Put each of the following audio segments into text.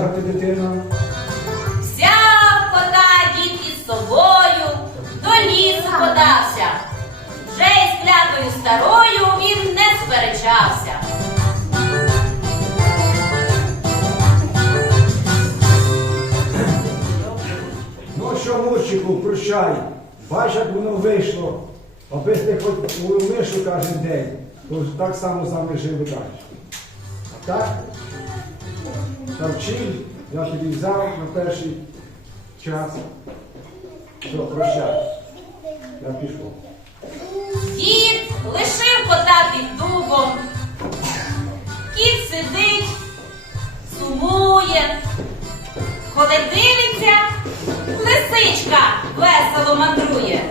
грати дитина. Взяв кота дід із собою, до лісу подався. Вже із клятою старою він не сперечався. Ну що, мучику, прощай, бач, як воно вийшло. Аби ти хоч у мишу кожен день, то так само з нами живе далі. Так? Та навчив, я тобі взяв на перший час. Все, прощай. Я пішов. Дід лишив кота дубом. Кіт сидить, сумує. Коли дивиться, лисичка весело мандрує.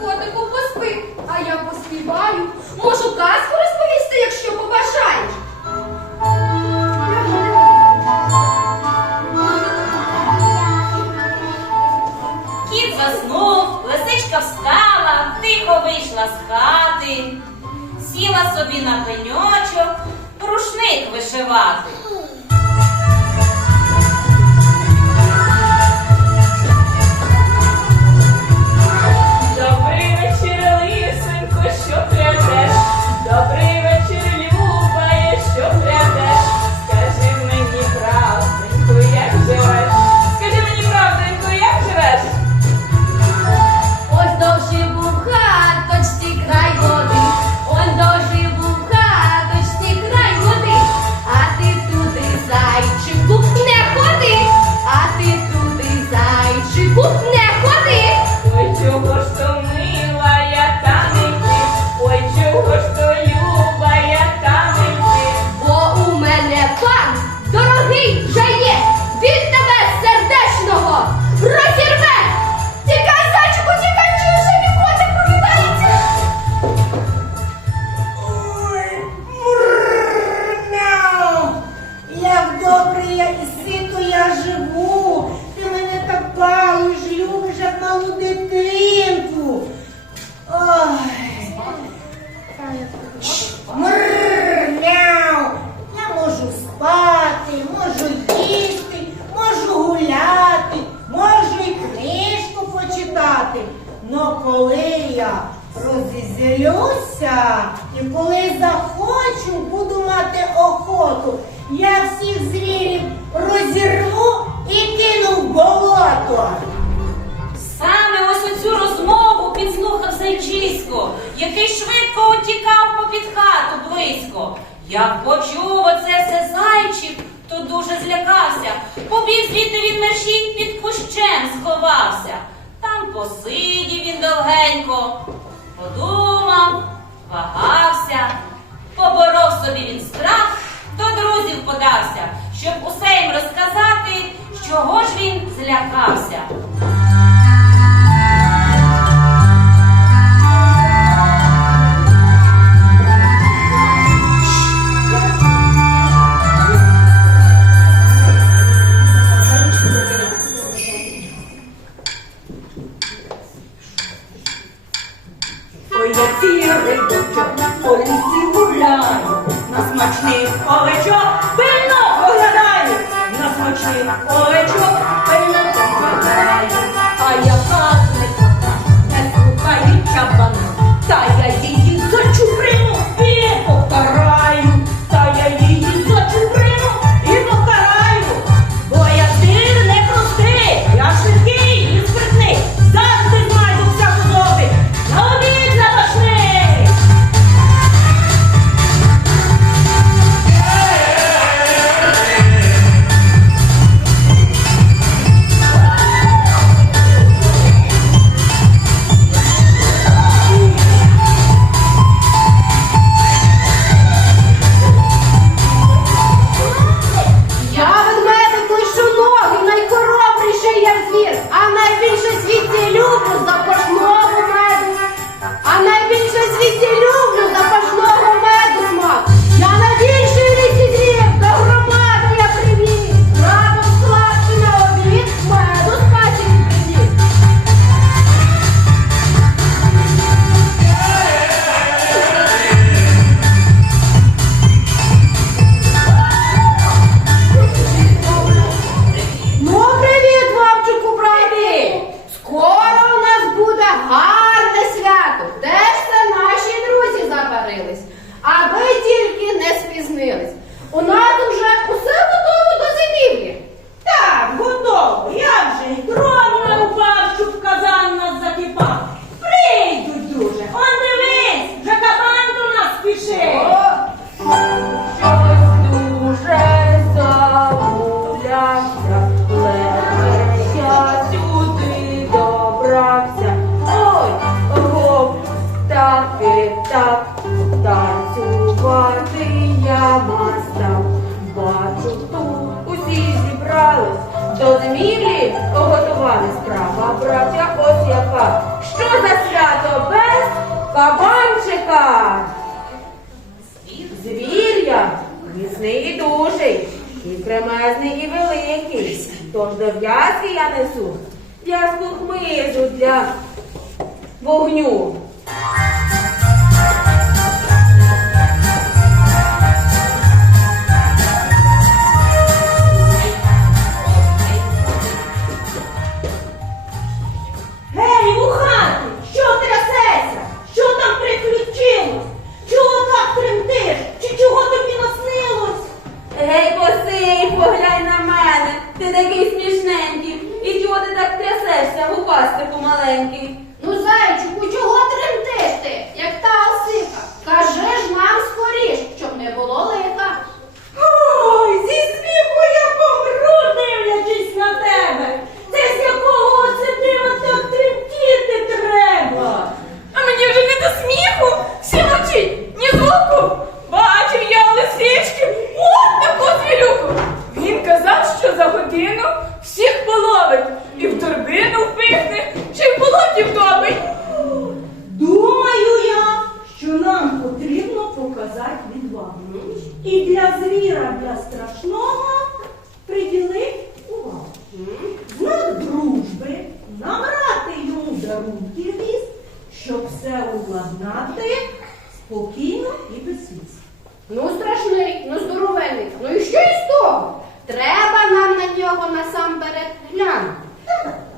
котику, поспи, а я поспіваю. Можу казку розповісти, якщо побажаєш. Кіт заснув, лисичка встала, тихо вийшла з хати, сіла собі на пеньочок, рушник вишивати. Як почув оце все зайчик, то дуже злякався. Побіг звідти від мерщій під кущем сховався. Там посидів він довгенько, подумав, вагався, поборов собі він страх, до друзів подався, щоб усе їм розказати, чого ж він злякався. великий, кремезний і великий. Тож до в'язки я несу в'язку хмизу для вогню. Годину всіх половить і в торбину впихне, чи в болоті втопить. Думаю я, що нам потрібно показати відвагу. І для звіра, для страшного приділити увагу. Знак дружби, набрати йому дарунків ліс, щоб все уладнати спокійно і без сліз. Ну страшний, ну здоровенний. Ну і що із того? Треба нам на нього глянути.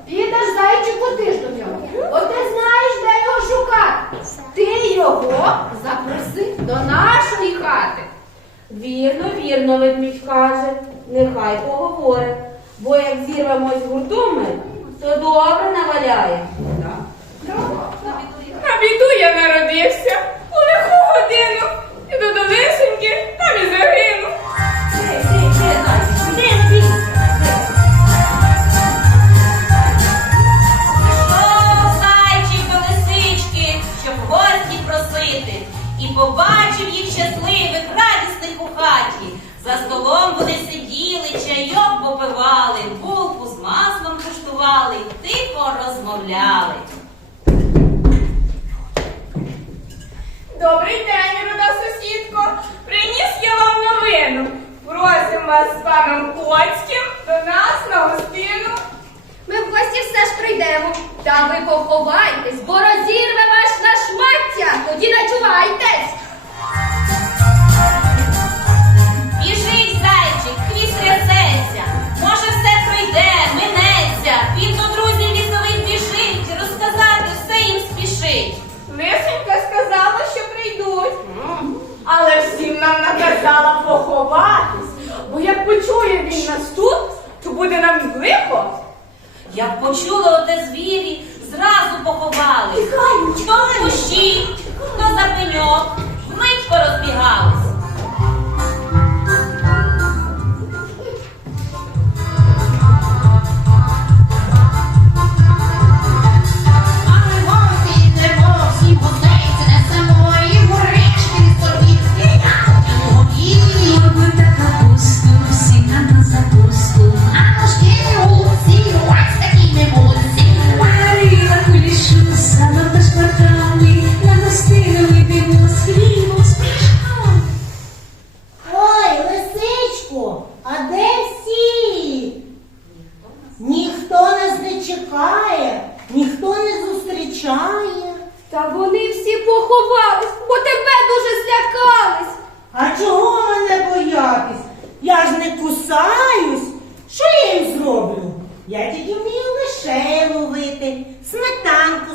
Підеш зайчику ти ж до нього. Бо ти знаєш, де його шукати. Ти його запроси до нашої хати. Вірно, вірно, ведмідь каже, нехай поговорить, бо як зірвемось гуртом, то добре наваляє. На біду я народився у лиху годину. І до долисеньки там і загину. Прийдемо. Та ви поховайтесь, бо розірве ваш на шмаття. Тоді начувайтесь. Біжить зайчик, хвіст трясеться, може все пройде, минеться. Він до друзів лісових біжить, розказати все їм спішить. Лисенька сказала, що прийдуть. Але всім нам наказала поховатись, бо як почує він нас тут, то буде нам лихо. Як почули оте звірі, зразу поховали. В кущі, хто за пеньок, вмить порозбігались.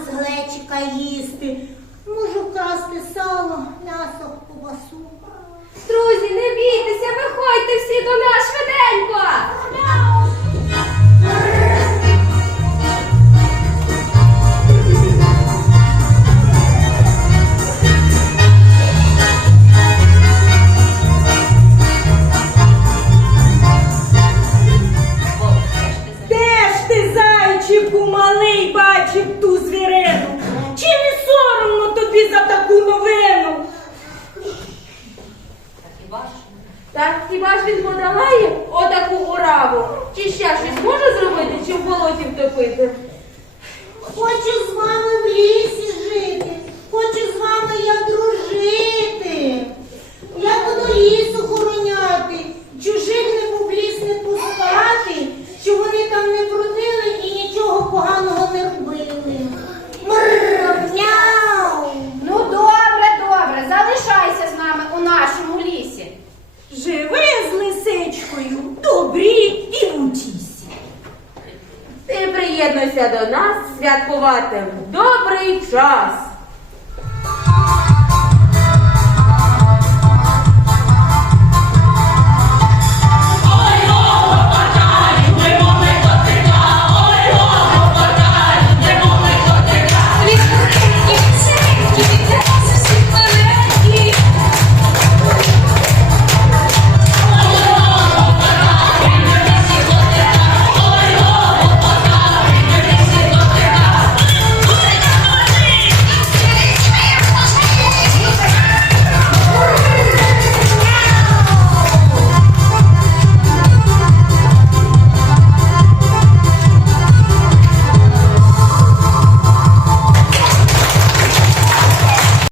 З глечика їсти. Можу вкрасти сало, м'ясо, ковбасу. Друзі, не бійтеся, виходьте всі до нас швиденько. Де ж ти, зайчику, малий, бачив ту звірину? Чи не соромно тобі за таку новину? Та хіба ж? Так хіба ж він подолає отаку ураву? Чи ще щось може зробити, чи в болоті втопити? Хочу з вами в лісі жити, хочу з вами я дружити. Я буду ліс охороняти, чужих не в ліс не пускати, щоб вони там не брудили і нічого поганого не робили. Мрррр, мяу. Ну добре, добре, залишайся з нами у нашому лісі. Живи з лисичкою, добрі і в утісі. Ти приєднуйся до нас святкувати в добрий час.